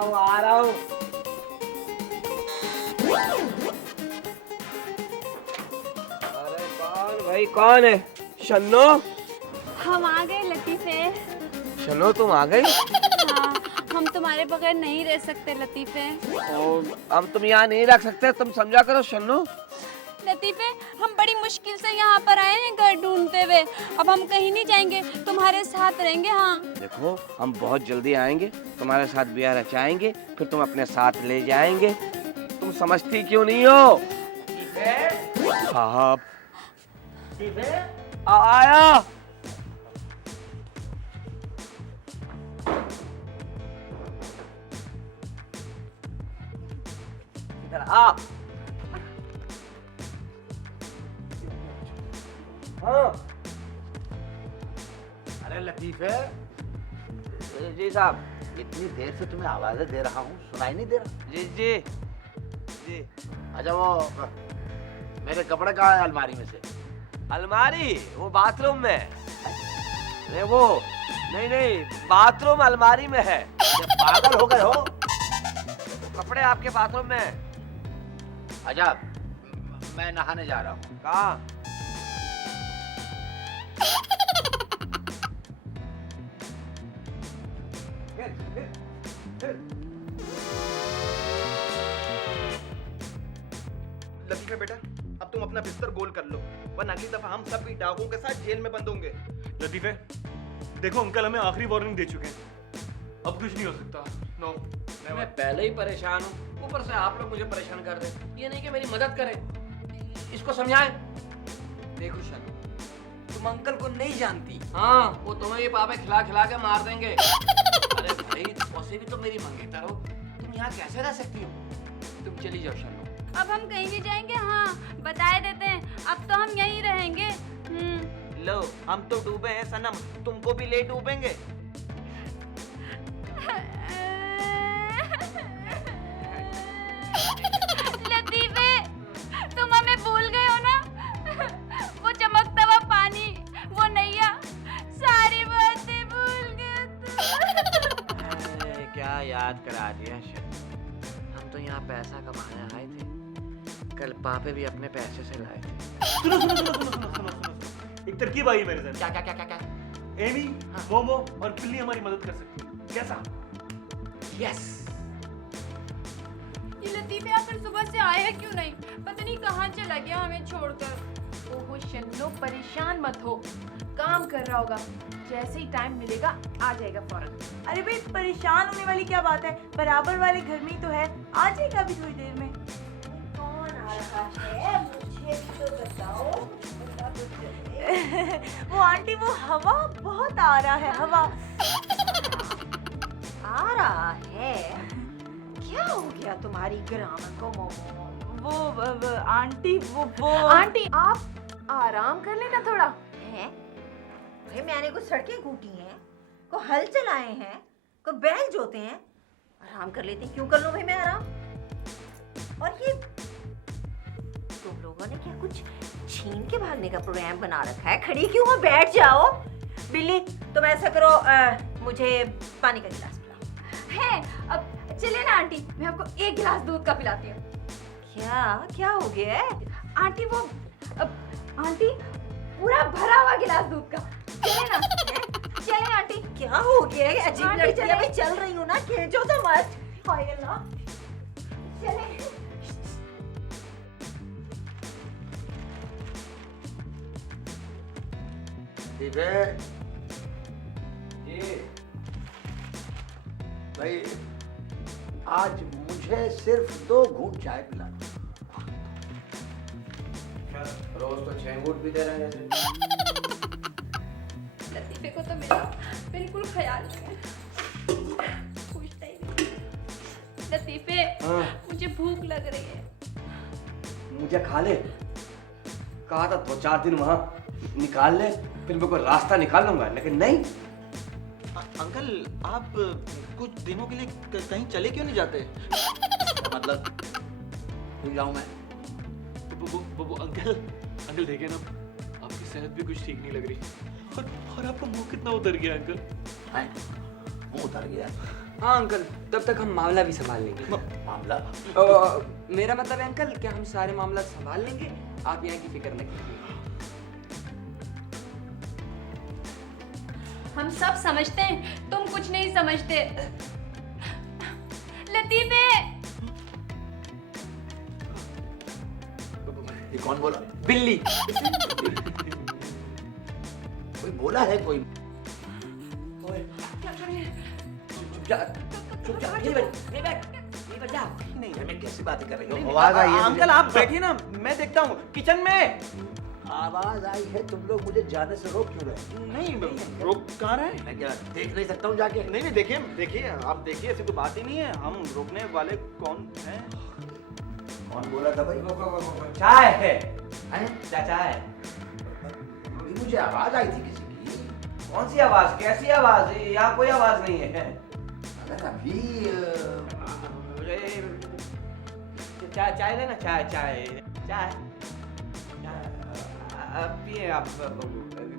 आ रहा हूँ। अरे कौन भाई, कौन है? शन्नो? हम आ गए लतीफे। शन्नो तुम आ गई? हाँ, हम तुम्हारे बगैर नहीं रह सकते लतीफे। हम तुम यहाँ नहीं रख सकते, तुम समझा करो शन्नो। लतीफे, हम बड़ी मुश्किल से यहाँ पर आए हैं घर ढूंढते हुए। अब हम कहीं नहीं जाएंगे, तुम्हारे साथ रहेंगे। हाँ देखो, हम बहुत जल्दी आएंगे, तुम्हारे साथ ब्याह रचाएंगे, फिर तुम अपने साथ ले जाएंगे। तुम समझती क्यों नहीं हो? साहब आया। इधर आ। हाँ। अरे लतीफे, जी साहब। इतनी देर से तुम्हें आवाजें दे रहा हूँ, सुनाई नहीं दे रहा? जी जी जी। अच्छा वो मेरे कपड़े कहाँ है अलमारी में से? अलमारी वो बाथरूम में। अरे वो नहीं नहीं, बाथरूम अलमारी में है। ये पागल हो गए हो? कपड़े आपके बाथरूम में है। अच्छा, मैं नहाने जा रहा हूँ। कहाँ? लतीफे बेटा, अब तुम अपना बिस्तर गोल कर लो, वरना अगली दफा हम सब भी डाकुओं के साथ जेल में बंद होंगे। लतीफे, देखो अंकल हमें आखिरी वार्निंग दे चुके हैं, अब कुछ नहीं हो सकता। नो, मैं पहले ही परेशान हूँ, ऊपर से आप लोग मुझे परेशान कर दे। ये नहीं कि मेरी मदद करें, इसको समझाएं। देखो शनु, तुम अंकल को नहीं जानती। हाँ, वो तुम्हें ये पापे खिला खिला के मार देंगे। अरे भाई, उसे भी तो मेरी मंगेतर हो, तुम यहाँ कैसे रह सकती हो? तुम चली जाओ शनु। अब हम कहीं नहीं जाएंगे। हाँ, बताए देते हैं, अब तो हम यहीं रहेंगे। लो, हम तो डूबे हैं सनम, तुमको भी ले डूबेंगे। लतीफे, तुम हमें भूल गए हो ना? वो चमकता हुआ पानी, वो नैया, सारी बातें भूल गए तुम। क्या याद करा दिया शनु। हम तो यहाँ पैसा कमाने आए थे, कल पापे भी अपने पैसे से लाए थे। सुनो सुनो सुनो सुनो सुनो सुनो सुनो, एक तरकीब आई है मेरे साथ। क्या क्या क्या क्या क्या? एमी, मोमो और पिल्ली हमारी मदद कर सकती है, कैसा? यस। ये लतीफे आखिर सुबह से आया क्यों नहीं? पता नहीं कहाँ चला गया हमें छोड़कर। ओहो शन्नो, परेशान मत हो, काम कर रहा होगा, जैसे ही टाइम मिलेगा आ जाएगा फौरन। अरे भाई, परेशान होने वाली क्या बात है, बराबर वाले घर में ही तो है, आ जाएगा अभी थोड़ी देर में। कौन आ रहा है, मुझे भी तो बताओ। वो आंटी, वो हवा बहुत आ रहा है, हवा आ रहा है? क्या हो गया तुम्हारी ग्रामर को मोमो? वो आंटी, वो आंटी, आप आराम कर लेना थोड़ा। हैं? भाई मैंने कुछ सड़कें कूटी हैं, को हल चलाए हैं, को बैल जोते हैं, आराम कर लेते। क्यों कर लूं भाई मैं आराम? और ये तुम लोगों ने क्या कुछ छीन के भागने का प्रोग्राम बना रखा है? खड़ी क्यों हो? बैठ जाओ। बिल्ली, तुम ऐसा करो, मुझे पानी का गिलास पिलाओ। है, अब चलिए ना आंटी, मैं आपको एक गिलास दूध का पिलाती हूँ। क्या क्या हो गया है? आंटी वो आंटी, पूरा भरा हुआ गिलास दूध का। चलिए ना, चलिए आंटी। क्या हो गया है? अजीब आंटी, लड़की है चले। भाई, चल रही हूँ ना, खींचो तो मत। हाय अल्लाह। चले। लतीफे जी। भाई, आज मुझे सिर्फ 2 घूंट चाय पिला दो। रोज तो 6 घूंट भी दे रहे हैं। लतीफे को तो मेरा बिल्कुल ख्याल नहीं है, पूछता ही नहीं। लतीफे, हाँ। मुझे भूख लग रही है। मुझे खा ले, कहा था 2-4 दिन वहाँ निकाल ले, फिर मैं कोई रास्ता निकाल लूंगा, लेकिन नहीं। अंकल, आप कुछ दिनों के लिए कहीं चले क्यों नहीं जाते? मतलब क्यों जाऊं मैं? वो अंकल देखिए ना, आपकी सेहत भी कुछ ठीक नहीं लग रही, और आपका मुंह कितना उतर गया अंकल। मुंह उतर गया। हाँ अंकल, तब तक हम मामला भी संभाल लेंगे। मामला? मेरा मतलब है अंकल कि हम सारे मामला संभाल लेंगे, आप यहाँ की फिक्र न कीजिए। हम सब समझते हैं, तुम कुछ नहीं समझते। लतीफे, ये कौन बोला? बिल्ली। कोई बोला है कोई? चुप जा, ये बैठ जा। नहीं मैं कैसी बातें कर रही हो? आवाज आई है अंकल, आप बैठिए ना, मैं देखता हूँ किचन में। आवाज आई है, तुम लोग मुझे जाने से रोक क्यों रहे? नहीं रोक कहाँ रहे? मैं क्या देख नहीं सकता हूँ जाके? नहीं देखिए देखिए, आप देखिए, ऐसी तो बात ही नहीं है। हम रोकने वाले कौन हैं? कौन बोला था भाई? चाय है, चाय। अभी मुझे आवाज आई थी किसी की। कौन सी आवाज, कैसी आवाज? यहाँ कोई आवाज नहीं है। अगर अभी चाय लेना, चाय पिए आप,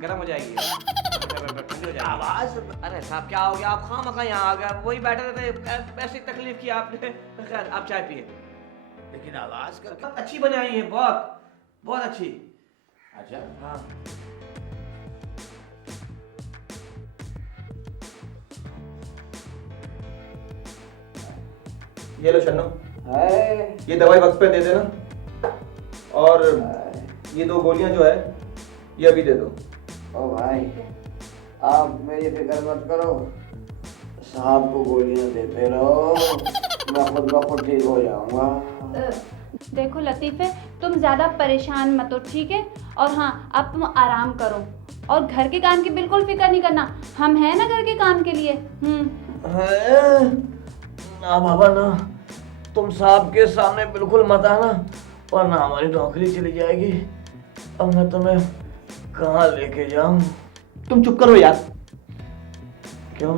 गर्म हो जाएगी, ठंडी हो जाएगी। आवाज? अरे साहब क्या हो गया, आप खामखा यहाँ आ गए, वही बैठे रहते, ऐसी तकलीफ की आपने। खैर आप चाय पिए। लेकिन आवाज का बहुत अच्छी बनाई है, बहुत अच्छी। अच्छा हाँ ये लो शन्नो, ये दवाई वक्त पे दे देना, और ये 2 गोलियां जो है ये अभी दे दो। ओ भाई, आप मेरी फिक्र मत करो, साहब को गोलियां देते रहो, मैं खुद ब खुद ठीक हो जाऊंगा। देखो लतीफे, तुम ज्यादा परेशान मत हो, ठीक है? और हाँ, अब तुम आराम करो और घर के काम की बिल्कुल फिक्र नहीं करना, हम हैं ना घर के काम के लिए। ना बाबा ना, तुम साहब के सामने बिल्कुल मत आना, वरना हमारी नौकरी चली जाएगी। अब मैं तुम्हें कहाँ लेके जाऊं? तुम चुप करो यार। क्यों,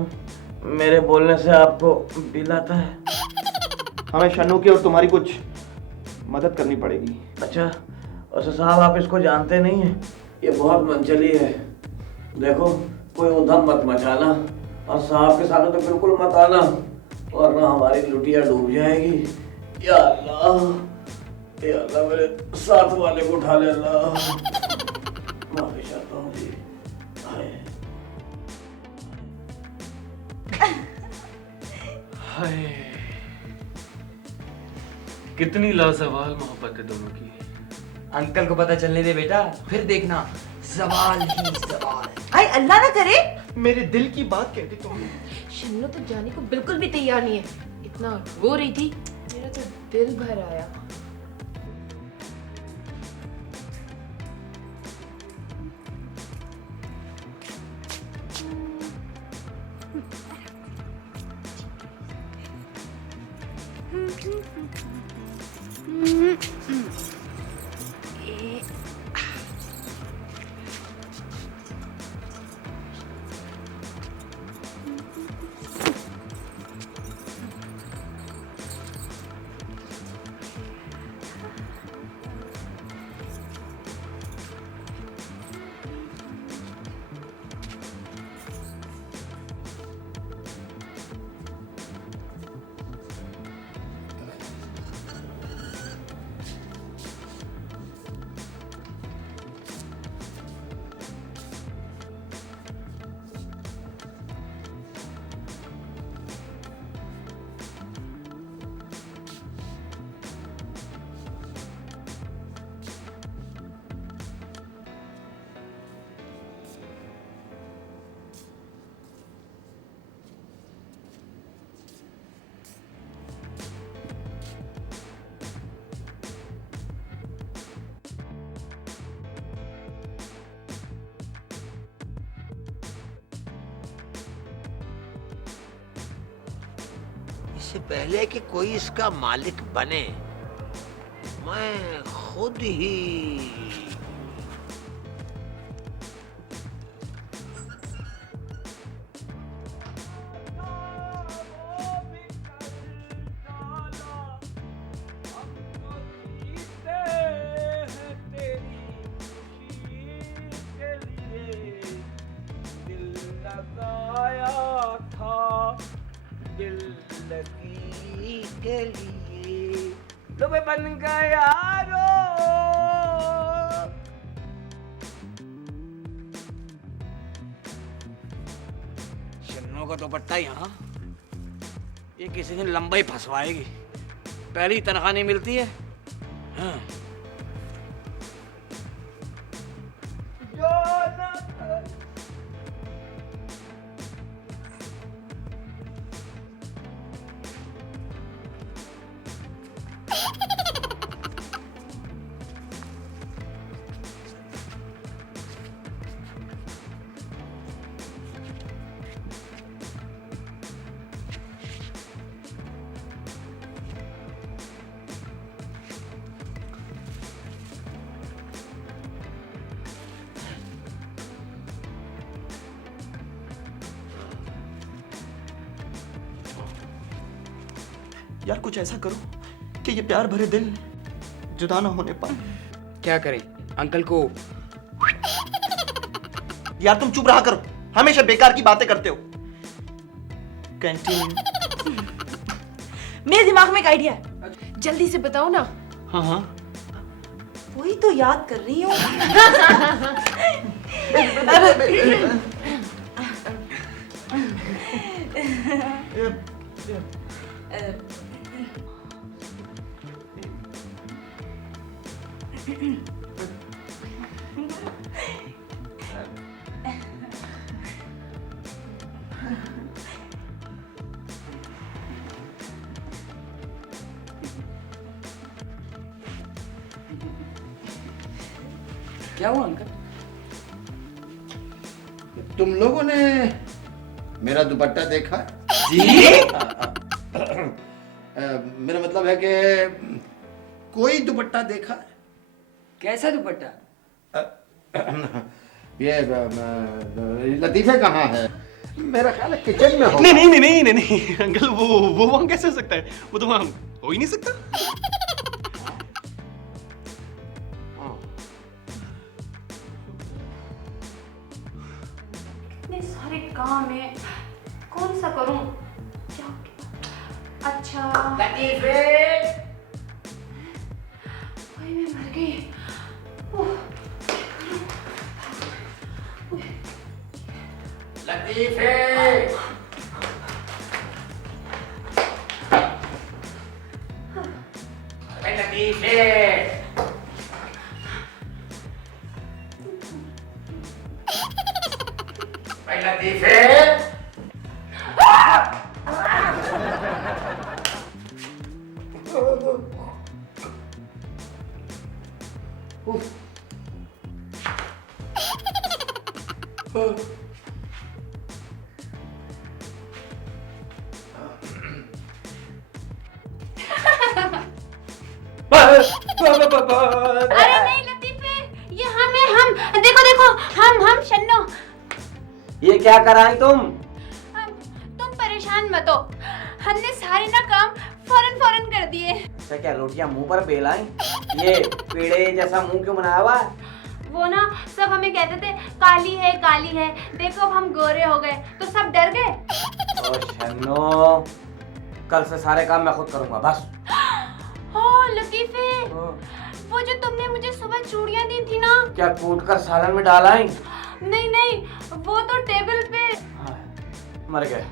मेरे बोलने से आपको बिल आता है? हमें शन्नू की और तुम्हारी कुछ मदद करनी पड़ेगी। अच्छा, वैसे साहब आप इसको जानते नहीं हैं, ये बहुत मनचली है। देखो, कोई उधम मत मचाना और साहब के सामने तो बिल्कुल मत आना, वरना हमारी लुटिया डूब जाएगी। या अल्लाह मेरे साथ वाले को उठा लेना। माफी चाहता हूँ जी। हाय, कितनी लाजवाल मोहब्बत है दोनों की। अंकल को पता चलने दे बेटा, फिर देखना सवाल ही सवाल। आई अल्लाह ना करे। मेरे दिल की बात कहती तुम। शन्नू तो जाने को बिल्कुल भी तैयार नहीं है, इतना रो रही थी, मेरा तो दिल भर आया। इससे पहले कि कोई इसका मालिक बने, मैं खुद ही लगाया था दिल लगी के लिए लो मैं बन गया रो। शन्नो का दुपट्टा यहाँ ये किसी दिन लंबा ही फंसवाएगी। पहली तनख्वाह नहीं मिलती है। हाँ। यार कुछ ऐसा करो कि ये प्यार भरे दिल जुदा ना होने पाए। क्या करें अंकल को? यार तुम चुप रहा करो, हमेशा बेकार की बातें करते हो। कैंटीन। मेरे दिमाग में एक आइडिया है। जल्दी से बताओ ना। हाँ हाँ वही तो याद कर रही हूँ। क्या हुआ अंकल? तुम लोगों ने मेरा दुपट्टा देखा? जी? मेरा मतलब है कि कोई दुपट्टा देखा? कैसा दुपट्टा? ये लतीफे कहाँ है? मेरा ख्याल है किचन में होगा। नहीं नहीं नहीं नहीं नहीं नहीं अंकल, वो वहाँ कैसे हो सकता है? वो तो वहाँ हो ही नहीं सकता। इतने सारे काम है, कौन सा करूं? अच्छा लतीफे! भाई मैं मर गई। ओह, लतीफे! लतीफे! लतीफे! अरे नहीं लतीफे, ये हम देखो देखो, हम शन्नो। ये क्या कराई तुम? तुम परेशान मत हो, हमने सारे ना काम फौरन कर दिए। अच्छा क्या रोटियां मुंह पर बेलाई? ये पेड़े जैसा मुंह क्यों बनाया हुआ? वो ना सब हमें कहते थे काली है, देखो अब हम गोरे हो गए तो सब डर गए। ओ शन्नो, कल से सारे काम मैं खुद करूंगा बस। हो लतीफे, वो जो तुमने मुझे सुबह चूड़ियां दी थी ना, क्या कूट कर सालन में डालाई? नहीं वो तो टेबल पे। मर गए।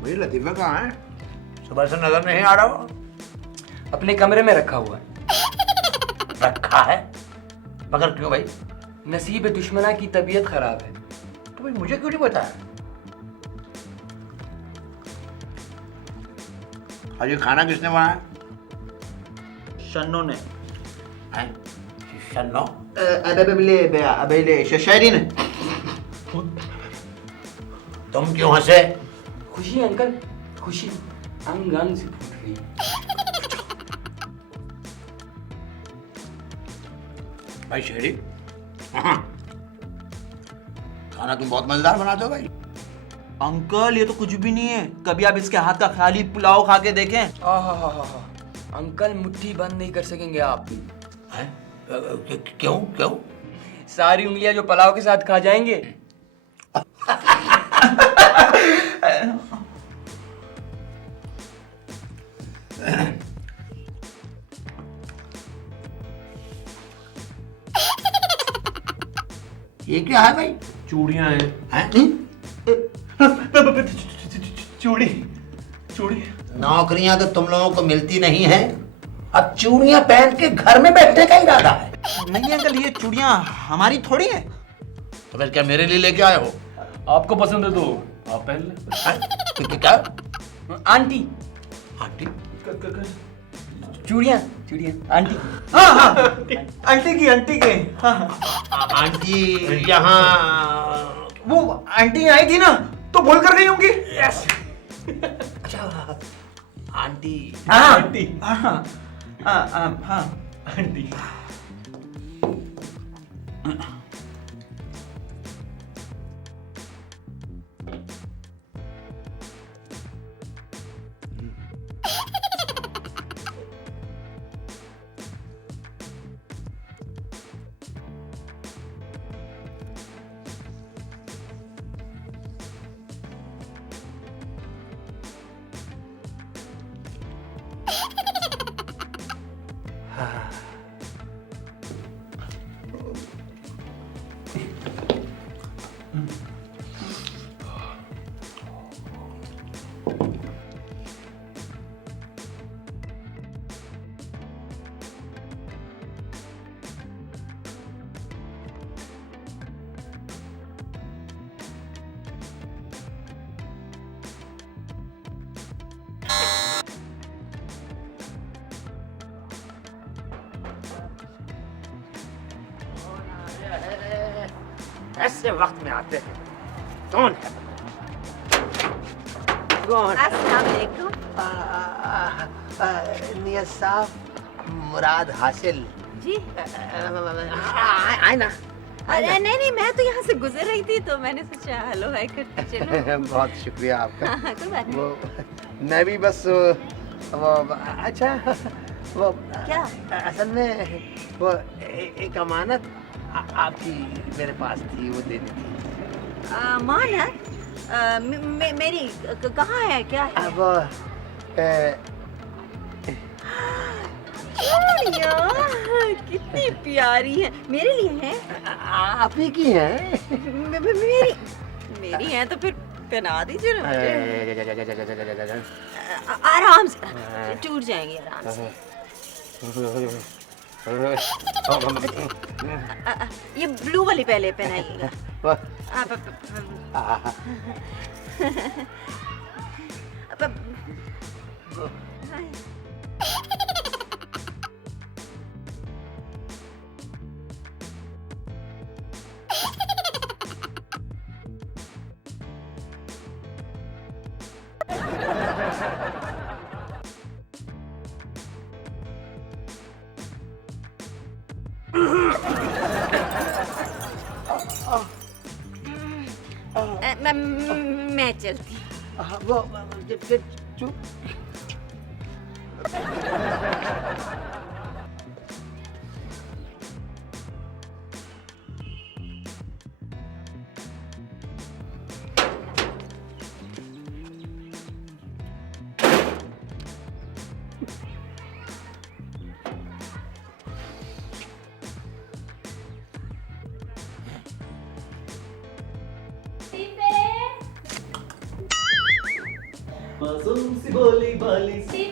भाई लतीफा कहाँ है? सुबह से नजर नहीं आ रहा। अपने कमरे में रखा हुआ है। रखा है? मगर क्यों भाई? नसीब दुश्मना की तबीयत खराब है। तो भाई मुझे क्यों नहीं बताया? आज ये खाना किसने बनाया? शन्नो ने। हैं? शन्नो? अबे शायरी ने। तुम क्यों हंसे? खुशी अंकल, खुशी अंग अंग से फूट रही है। भाई शेरी, खाना तुम बहुत मजेदार बनाते हो भाई। अंकल ये तो कुछ भी नहीं है, कभी आप इसके हाथ का खाली पुलाव खा के देखें। अंकल मुट्ठी बंद नहीं कर सकेंगे आप। हैं? क्यों क्यों? सारी उंगलियां जो पुलाव के साथ खा जाएंगे। ये क्या है भाई? चूड़ियां हैं। चूड़ी चूड़ी नौकरियां तो तुम लोगों को मिलती नहीं है, अब चूड़ियां पहन के घर में बैठने का इरादा है। नहीं अंकल, ये चूड़ियां हमारी थोड़ी है। तो फिर क्या मेरे लिए लेके आए हो? आपको पसंद है तो आप पहन ले। क्या? Aunty aunty? चूड़ियां चूड़ियां आंटी। हाँ हाँ आंटी के हाँ। आंटी यहाँ वो आंटी आई थी ना तो बोल कर गई होंगी। यस। अच्छा आंटी। हाँ आंटी हाँ हाँ आंटी। ऐसे वक्त में आते हैं। कौन है? कौन? अस्सलाम वालेकुम। नियत साहब, मुराद हासिल। जी। आए ना। अरे नहीं, मैं तो यहाँ से गुजर रही थी तो मैंने सोचा हेलो हाय करते चलो। बहुत शुक्रिया आपका। हाँ, कोई बात नहीं। वो मैं भी बस वो अच्छा वो क्या? असल में वो एक अमानत आपकी मेरे पास थी, वो देनी थी। अमानत? मेरी कहाँ है, क्या है? अब कितनी प्यारी है, मेरे लिए है? आप ही की है। मेरी है तो फिर पहना दीजिए ना मुझे। आराम से टूट जाएंगे, आराम से। ये ब्लू वाली पहले पहनाइएगा। मैं चलती। वो मासूम सी बोली बाली सी।